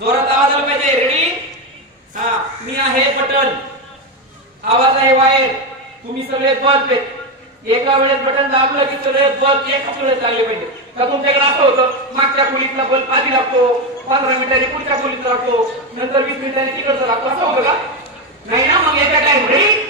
जोरात आवाज आला पाहिजे. रेडी? हा, मी आहे बटन, आवाज आहे वायर. तुम्ही सगळे बल्ब एका वेळेस बटन दाबलं की सगळे बल्ब एकाच वेळेस लागले पाहिजे. तर तुमच्याकडे असं होतं, मागच्या खोलीतला बल्ब आधी लागतो, 15 मिनिटांनी पुढच्या खोलीत लागतो, नंतर 20 मिनिटांनी तिकडचा लागतो, असं होतं का? नाही ना. मग याच्या टाइम रेडी